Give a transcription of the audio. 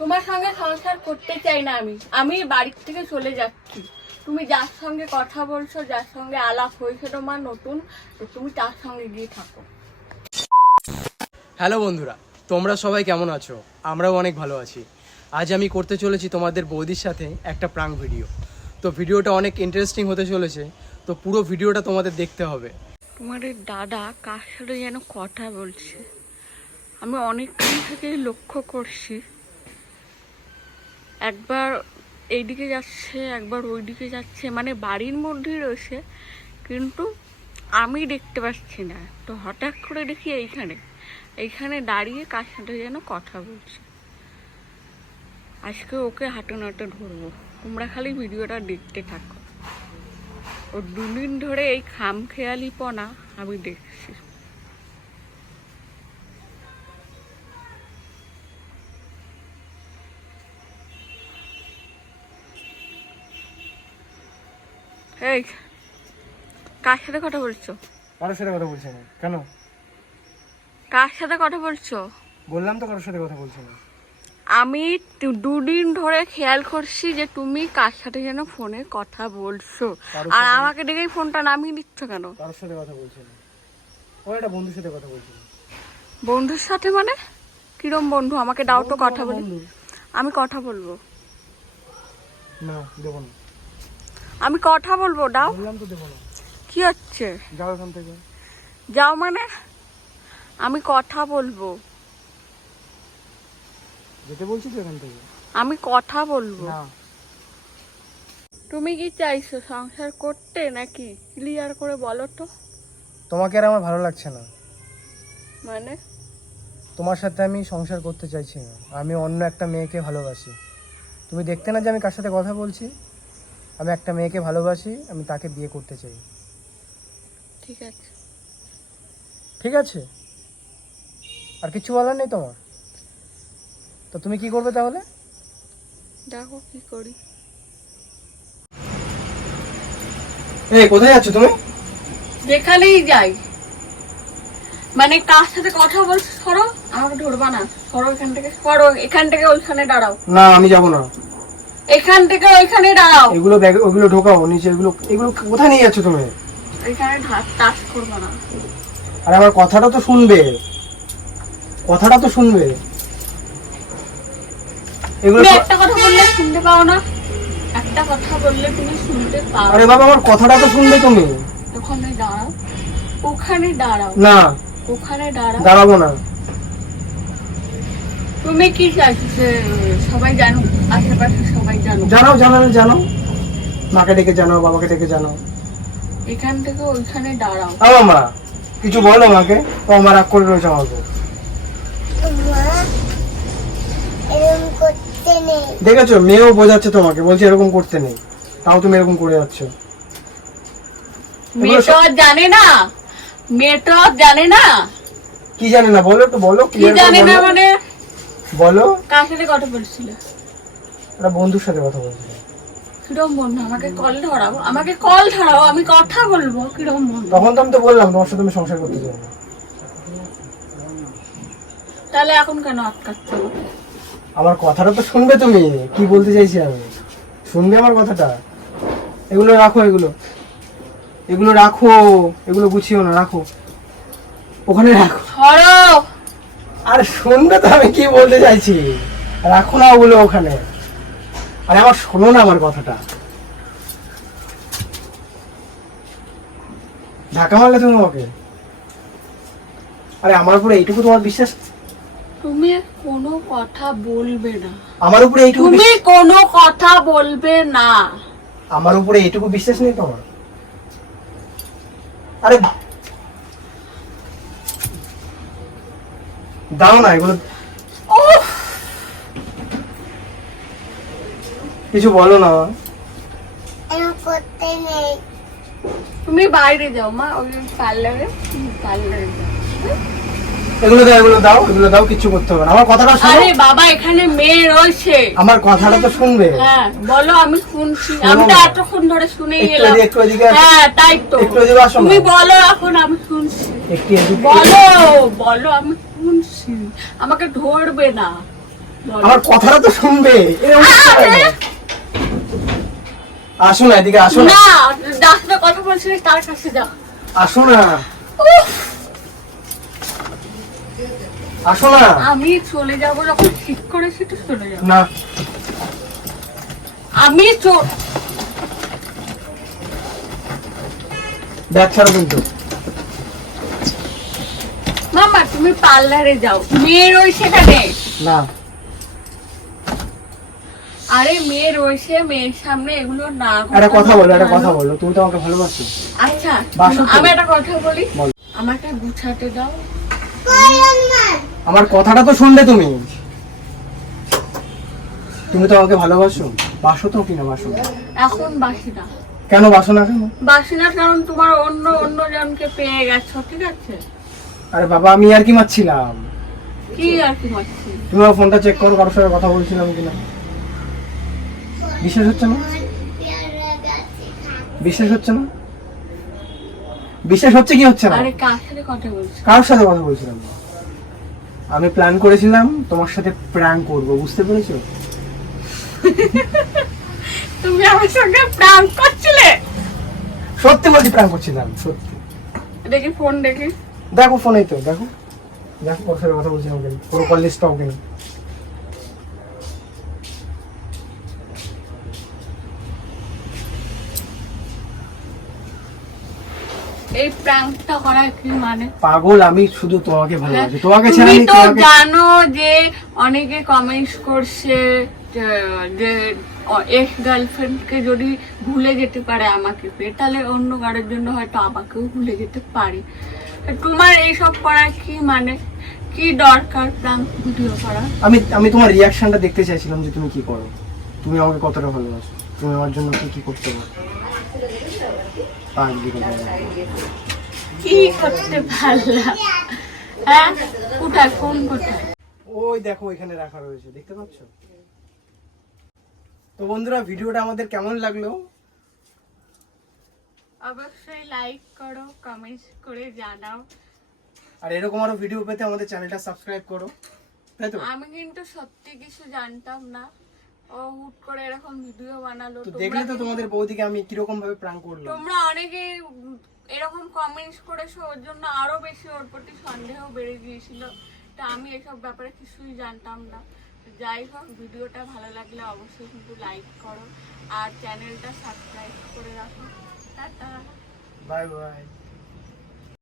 তোমার সঙ্গে সংসার করতে চাই না আমি বাড়ি থেকে চলে যাচ্ছি। তুমি যার সঙ্গে কথা বলছো, যার সঙ্গে আলাপ হয়েছে তোমার নতুন, তো তুমি তার সঙ্গে গিয়ে থাকো। হ্যালো বন্ধুরা, তোমরা সবাই কেমন আছো? আমরাও অনেক ভালো আছি। আজ আমি করতে চলেছি তোমাদের বৌদির সাথে একটা প্রাঙ্ক ভিডিও। তো ভিডিওটা অনেক ইন্টারেস্টিং হতে চলেছে, তো পুরো ভিডিওটা তোমাদের দেখতে হবে। তোমাদের দাদা কার সাথে যেন কথা বলছে, আমি অনেকক্ষণ থেকে লক্ষ্য করছি। একবার এইদিকে যাচ্ছে, একবার ওইদিকে যাচ্ছে, মানে বাড়ির মধ্যেই রয়েছে, কিন্তু আমি দেখতে পাচ্ছি না। তো হঠাৎ করে দেখি এইখানে দাঁড়িয়ে কার সাথে যেন কথা বলছে। আজকে ওকে হাঁটে নাটে ধরবো, তোমরা খালি ভিডিওটা দেখতে থাকো। ও দুদিন ধরে এই খামখেয়ালিপনা আমি দেখছি। এই কার সাথে কথা বলছো? কারোর সাথে কথা বলছি না। কেন? কার সাথে কথা বলছো? বললাম তো কারোর সাথে কথা বলছি না। আমি দুদিন ধরে খেয়াল করছি যে তুমি কার সাথে যেন ফোনে কথা বলছো, আর আমাকে দেখেই ফোনটা নামিয়ে দিচ্ছ কেন? কারোর সাথে কথা বলছি না, ও একটা বন্ধুর সাথে কথা বলছি। বন্ধুর সাথে মানে কিরম বন্ধু? আমাকে দাও তো কথা বলি। আমি কথা বলবো না, দেবো না। আমি কথা বলবো, দাও। বললাম তো দেবো না। কি হচ্ছে? যাও এখান থেকে। যাও মানে? আমি কথা বলবো। যেতে বলছি তো এখান থেকে। আমি কথা বলবো। না। তুমি কি চাইছো, সংসার করতে নাকি? ক্লিয়ার করে বলো তো। তোমাকে আর আমার ভালো লাগছে না। মানে তোমার সাথে আমি সংসার করতে চাইছি না। আমি অন্য একটা মেয়েকে ভালোবাসি। তুমি দেখতে না যে আমি কার সাথে কথা বলছি? আমি একটা মেয়েকে ভালোবাসি, আমি তাকে বিয়ে করতে চাই। ঠিক আছে। ঠিক আছে, আর কিছু বলার নেই তোমার? তো তুমি কি করবে তাহলে? দেখো কি করি। এই কোথায় যাচ্ছ তুমি? যেখানেই যাই, মানে কার সাথে কথা বলছো, সরো, আমাকে ধরবা না। সরো এখান থেকে, সরো এখান থেকে, ওইখানে দাঁড়াও। না, আমি যাব না। এখান থেকে ওইখানে দাঁড়াও। এগুলো ব্যাগ, ওগুলো ঢোকাও নিচে। এগুলো এগুলো কোথায় নিয়ে যাচ্ছ তুমি? এখানে টাচ করবা না। আরে আমার কথাটা তো শুনবে, কথাটা তো শুনবে। এগুলো তুমি একটা কথা বললে শুনতে পাও না? একটা কথা বললে তুমি শুনতে পাও? আরে বাবা, আমার কথাটা তো শুনবে তুমি। ওখানে দাঁড়াও, ওখানে দাঁড়াও। না, ওখানে দাঁড়াও। দাঁড়াবো না। তুমি কি চাইছো যে সবাই জানুক, আশেপাশে সবাই জানুক? জানাও, জানাও, জানাও। মাকে ডেকে জানাও, বাবাকে ডেকে জানাও। এখান থেকে ওইখানে দাঁড়াও। মা কিছু বলো মাকে। ও আমার রাগ করে রয়েছে আমার উপর। দেখেছো, মেয়েও বোঝাচ্ছে তোমাকে, বলছে এরকম করতে নেই, তাও তুমি এরকম করে যাচ্ছ। মেয়ে তো আর জানে না, মেয়ে তো আর জানে না। কি জানে না বলো তো, বলো কি জানে না মানে? বলো। কার সাথে কথা বলছিলে? একটা বন্ধুর সাথে কথা বলছিল। কিরম বন্ধু? আমাকে কল ধরাও, আমাকে কল ধরাও, আমি কথা বলবো। কিরম বন্ধু? তখন তো আমি তো বললাম তোমার সাথে আমি সংসার করতে চাই না। তাহলে এখন কেন আটকাচ্ছ? আমার কথাটা তো শুনবে তুমি, কি বলতে চাইছি আমি। শুনবে আমার কথাটা। এগুলো রাখো, এগুলো এগুলো রাখো, এগুলো গুছিও না, রাখো ওখানে রাখো। ধরো। আর শুনবে তো আমি কি বলতে চাইছি। রাখো না ওগুলো ওখানে। আরে আমার শোনো না আমার কথাটা। ধাক্কা মারলে তুমি আমাকে। আরে আমার উপরে এইটুকু তোমার বিশ্বাস? তুমি কোনো কথা বলবে না। আমার উপরে এইটুকু তুমি কোনো কথা বলবে না। আমার উপরে এইটুকু বিশ্বাস নেই তোমার? আরে দাও না এগুলো। কিছু বলো না। তুমি বাইরে যাও মা, ওই পার্লারে যাও। এগুলো দাও, এগুলো দাও, এগুলো দাও, কিছু করতে হবে না। আমার কথাটা শোনো। আরে বাবা, এখানে মেয়ে রয়েছে। আমার কথাটা তো শুনবে। হ্যাঁ বলো, আমি শুনছি। আমি তো এতক্ষণ ধরে শুনেই এলাম। একটু এদিকে। হ্যাঁ তাই তো। একটু এদিকে আসো। তুমি বলো এখন, আমি শুনছি। একটু এদিকে বলো, বলো, আমি শুনছি। আমাকে ধরবে না। আমার কথাটা তো শুনবে। এরকম করে না। আসো না এদিকে, আসো না, না, যার সাথে কথা বলছিস তার কাছে যা। আসো না, আসো না। আমি চলে যাব যখন ঠিক করেছি তো চলে যাব। না আমি ব্যাগ ছাড়ো কিন্তু। মামা তুমি পার্লারে যাও, মেয়ে রয়েছে এখানে। না আরে মেয়ে রয়েছে, মেয়ের সামনে এগুলো না। একটা কথা বলো, একটা কথা বলো, তুমি তো আমাকে ভালোবাসো। আচ্ছা বাসো তো। আমি একটা কথা বলি, বলো। আমাকে গুছাতে দাও। আমার কথাটা তো শুনবে তুমি। তুমি তো আমাকে ভালোবাসো, বাসো তো কিনা বাসো না? এখন বাসি না। কেন বাসো না কেন? বাসি না কারণ তোমার অন্য জনকে পেয়ে গেছো, ঠিক আছে? আরে বাবা আমি আর কি মারছিলাম। কি আর কি করছি? তুমি আমার ফোনটা চেক করো, কারোর সাথে কথা বলছিলাম কিনা। বিশ্বাস হচ্ছে না? বিশ্বাস হচ্ছে না? বিশ্বাস হচ্ছে কি হচ্ছে না? আরে কার সাথে কথা বলছো? কারোর সাথে কথা বলছিলাম না। আমি প্ল্যান করেছিলাম তোমার সাথে প্র্যাঙ্ক করব, বুঝতে পেরেছো? তুমি আমার সঙ্গে প্র্যাঙ্ক করছিলে? সত্যি বলছি প্র্যাঙ্ক করছিলাম, সত্যি। দেখি ফোন দেখি। দেখো ফোনেই তো, দেখো দেখো ওর সাথে কথা বলছিলাম কেন, কোনো কল লিস্ট পাও কেন? এই প্র্যাঙ্কটা করা কি মানে? পাগল, আমি শুধু তোমাকে ভালোবাসি, তোমাকে ছাড়া তুমি আমি তো তোমাকে। জানো যে অনেকে কমেন্টস করছে যে এক্স গার্লফ্রেন্ডকে যদি ভুলে যেতে পারে আমাকে পেয়ে, তাহলে অন্য কারোর জন্য হয়তো আমাকেও ভুলে যেতে পারে। তা তোমার এইসব করার কি মানে, কি দরকার প্র্যাঙ্ক ভিডিও করা? আমি তোমার রিয়াকশনটা দেখতে চাইছিলাম যে তুমি কি করো, তুমি আমাকে কতটা ভালোবাসো, তুমি আমার জন্য কি কি করতে পারো। কি করতে পারলাম? হ্যাঁ, কোথায় ফোন কোথায়? ওই দেখো এখানে রাখা রয়েছে, দেখতে পাচ্ছ? তো বন্ধুরা ভিডিওটা আমাদের কেমন লাগলো অবশ্যই লাইক করো, কমেন্টস করে জানাও। আর এরকম আরো ভিডিও পেতে আমাদের চ্যানেলটা সাবস্ক্রাইব করো, তাই তো? আমি কিন্তু সত্যি কিছু জানতাম না, ও হুট করে এরকম ভিডিও বানালো। তো দেখলে তো তোমাদের বৌদিকে আমি কিরকম ভাবে প্র্যাঙ্ক করলাম। তোমরা অনেকে এরকম কমেন্টস করেছো, ওর জন্য আরো বেশি ওর প্রতি সন্দেহ বেড়ে গিয়েছিল। তা আমি এসব ব্যাপারে কিছুই জানতাম না। যাই হোক, ভিডিওটা ভালো লাগলে অবশ্যই কিন্তু লাইক করো আর চ্যানেলটা সাবস্ক্রাইব করে রাখো। টাটা। Bye bye.